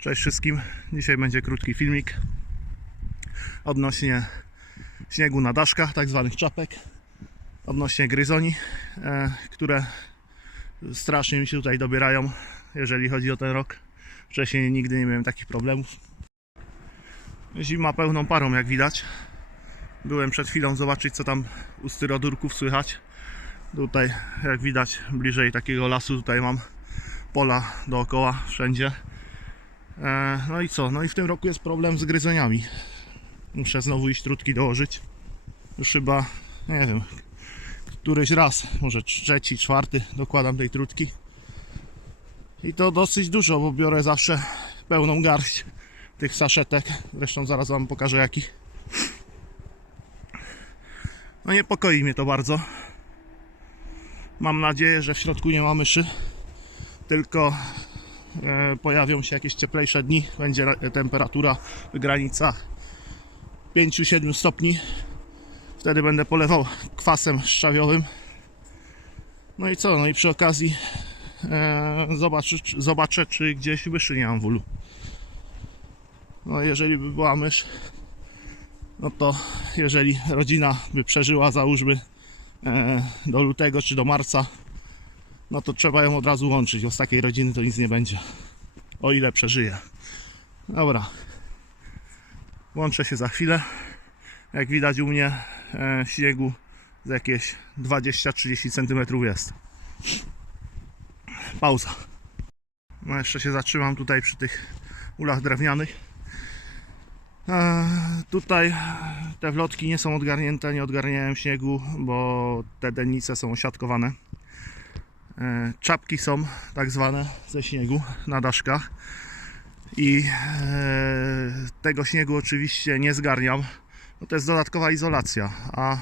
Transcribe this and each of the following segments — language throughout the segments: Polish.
Cześć wszystkim. Dzisiaj będzie krótki filmik odnośnie śniegu na daszkach, tak zwanych czapek, odnośnie gryzoni, e, które strasznie mi się tutaj dobierają, jeżeli chodzi o ten rok. Wcześniej nigdy nie miałem takich problemów. Zima pełną parą, jak widać. Byłem przed chwilą zobaczyć, co tam u styrodurków słychać. Tutaj, jak widać, bliżej takiego lasu, tutaj mam pola dookoła, wszędzie. E, no i co? No i w tym roku jest problem z gryzoniami. Muszę znowu iść trutki dołożyć. Już chyba, nie wiem, któryś raz, może trzeci, czwarty dokładam tej trutki. I to dosyć dużo, bo biorę zawsze pełną garść tych saszetek. Zresztą zaraz Wam pokażę jakich. No niepokoi mnie to bardzo. Mam nadzieję, że w środku nie ma myszy, tylko pojawią się jakieś cieplejsze dni. Będzie ra- temperatura w granicach 5-7 stopni. Wtedy będę polewał kwasem szczawiowym. No i co? No i przy okazji e, zobaczę, zobaczę, czy gdzieś myszy nie mam w. No jeżeli by była mysz, no to jeżeli rodzina by przeżyła, załóżmy e, do lutego czy do marca, no to trzeba ją od razu łączyć, bo z takiej rodziny to nic nie będzie. O ile przeżyje. Dobra. Łączę się za chwilę. Jak widać u mnie e, śniegu z jakieś 20-30 cm jest. Pauza. No jeszcze się zatrzymam tutaj przy tych ulach drewnianych. E, tutaj te wlotki nie są odgarnięte, nie odgarniałem śniegu, bo te dennice są osiadkowane. E, Czapki są tak zwane ze śniegu na daszkach i e, tego śniegu oczywiście nie zgarniam. No to jest dodatkowa izolacja, a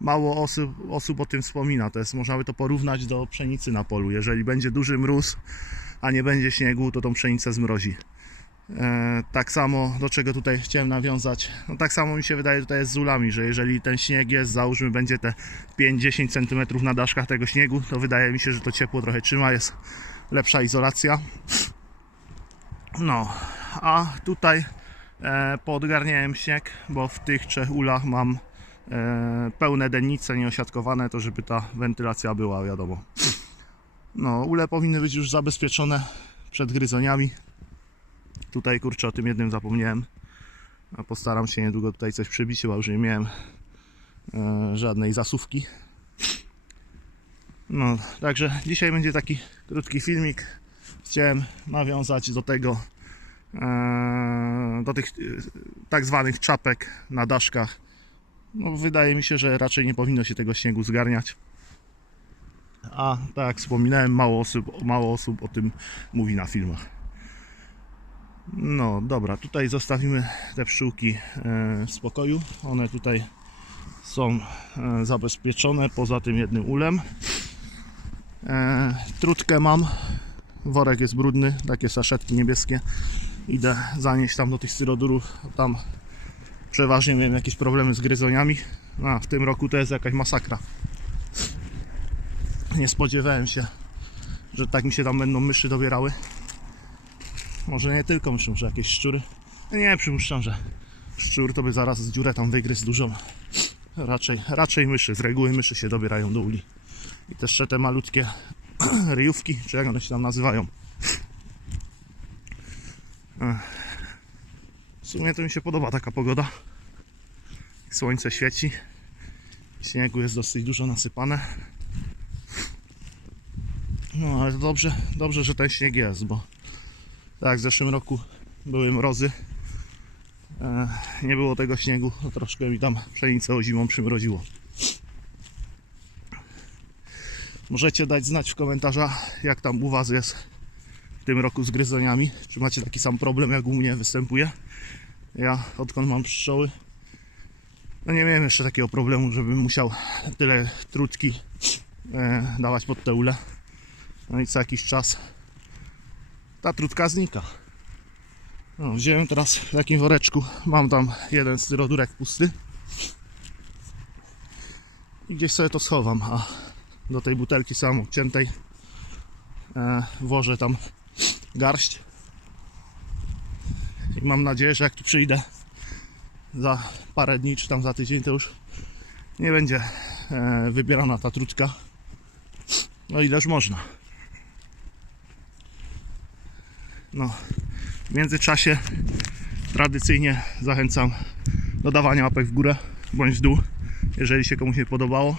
mało osób, osób o tym wspomina. To jest, można by to porównać do pszenicy na polu. Jeżeli będzie duży mróz, a nie będzie śniegu, to tą pszenicę zmrozi. E, tak samo, do czego tutaj chciałem nawiązać, no tak samo mi się wydaje tutaj jest z ulami, że jeżeli ten śnieg jest, załóżmy będzie te 5-10 cm na daszkach tego śniegu, to wydaje mi się, że to ciepło trochę trzyma, jest lepsza izolacja. No, a tutaj e, poodgarniałem śnieg, bo w tych trzech ulach mam e, pełne dennice nieosiadkowane, to żeby ta wentylacja była, wiadomo. No, ule powinny być już zabezpieczone przed gryzoniami. Tutaj kurczę o tym jednym zapomniałem. A postaram się niedługo tutaj coś przybić, chyba już nie miałem e, żadnej zasówki. No, także dzisiaj będzie taki krótki filmik. Chciałem nawiązać do tego, e, do tych e, tak zwanych czapek na daszkach. No, wydaje mi się, że raczej nie powinno się tego śniegu zgarniać. A tak jak wspominałem, mało osób, mało osób o tym mówi na filmach. No dobra, tutaj zostawimy te pszczółki e, w spokoju. One tutaj są e, zabezpieczone poza tym jednym ulem. E, Trutkę mam. Worek jest brudny, takie saszetki niebieskie. Idę zanieść tam do tych styrodurów. Tam przeważnie miałem jakieś problemy z gryzoniami. A w tym roku to jest jakaś masakra. Nie spodziewałem się, że tak mi się tam będą myszy dobierały. Może nie tylko myszy, może jakieś szczury. Nie, przypuszczam, że szczur to by zaraz z dziurę tam wygryzł dużą. Raczej, raczej myszy, z reguły myszy się dobierają do uli. I też te malutkie ryjówki, czy jak one się tam nazywają. W sumie to mi się podoba taka pogoda. Słońce świeci. Śniegu jest dosyć dużo nasypane. No ale to dobrze, dobrze, że ten śnieg jest, bo tak, w zeszłym roku były mrozy. E, nie było tego śniegu, troszkę mi tam pszenicę zimą przymroziło. Możecie dać znać w komentarzach, jak tam u Was jest w tym roku z gryzoniami. Czy macie taki sam problem, jak u mnie występuje? Ja, odkąd mam pszczoły, no nie miałem jeszcze takiego problemu, żebym musiał tyle trutki e, dawać pod te ule. No i co jakiś czas ta trutka znika. No, wziąłem teraz w takim woreczku, mam tam jeden styrodurek pusty i gdzieś sobie to schowam, a do tej butelki sam obciętej e, włożę tam garść I mam nadzieję, że jak tu przyjdę za parę dni, czy tam za tydzień, to już nie będzie e, wybierana ta trudka. No ileż można. No, w międzyczasie tradycyjnie zachęcam do dawania łapek w górę bądź w dół, jeżeli się komuś nie podobało,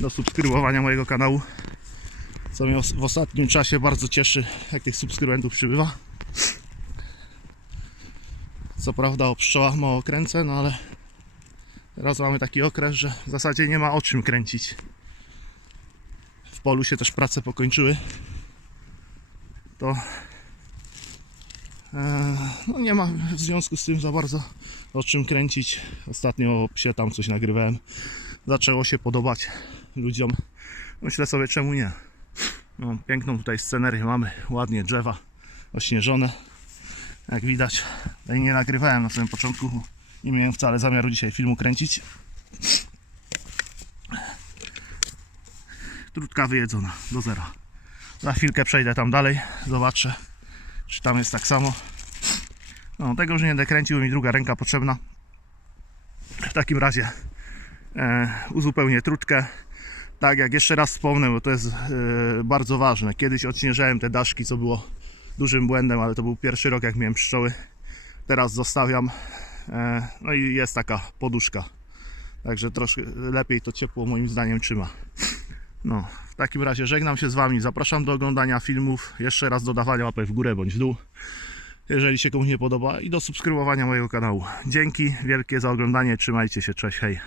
do subskrybowania mojego kanału, co mnie w ostatnim czasie bardzo cieszy, jak tych subskrybentów przybywa. Co prawda o pszczołach mało kręcę, no ale teraz mamy taki okres, że w zasadzie nie ma o czym kręcić. W polu się też prace pokończyły. To no nie ma w związku z tym za bardzo o czym kręcić. Ostatnio psie tam coś nagrywałem. Zaczęło się podobać ludziom. Myślę sobie, czemu nie. No, piękną tutaj scenerię mamy, ładnie drzewa ośnieżone. Jak widać, tutaj nie nagrywałem na samym początku. Nie miałem wcale zamiaru dzisiaj filmu kręcić. Trudka wyjedzona do zera. Za chwilkę przejdę tam dalej, zobaczę, czy tam jest tak samo. No, tego już nie będę kręcił, bo mi druga ręka potrzebna. W takim razie e, uzupełnię trutkę. Tak, jak jeszcze raz wspomnę, bo to jest e, bardzo ważne. Kiedyś odśnieżałem te daszki, co było dużym błędem, ale to był pierwszy rok, jak miałem pszczoły. Teraz zostawiam. E, no i jest taka poduszka. Także troszkę lepiej to ciepło moim zdaniem trzyma. No, w takim razie żegnam się z Wami. Zapraszam do oglądania filmów. Jeszcze raz dodawania łapek w górę bądź w dół. Jeżeli się komuś nie podoba i do subskrybowania mojego kanału. Dzięki wielkie za oglądanie. Trzymajcie się. Cześć, hej.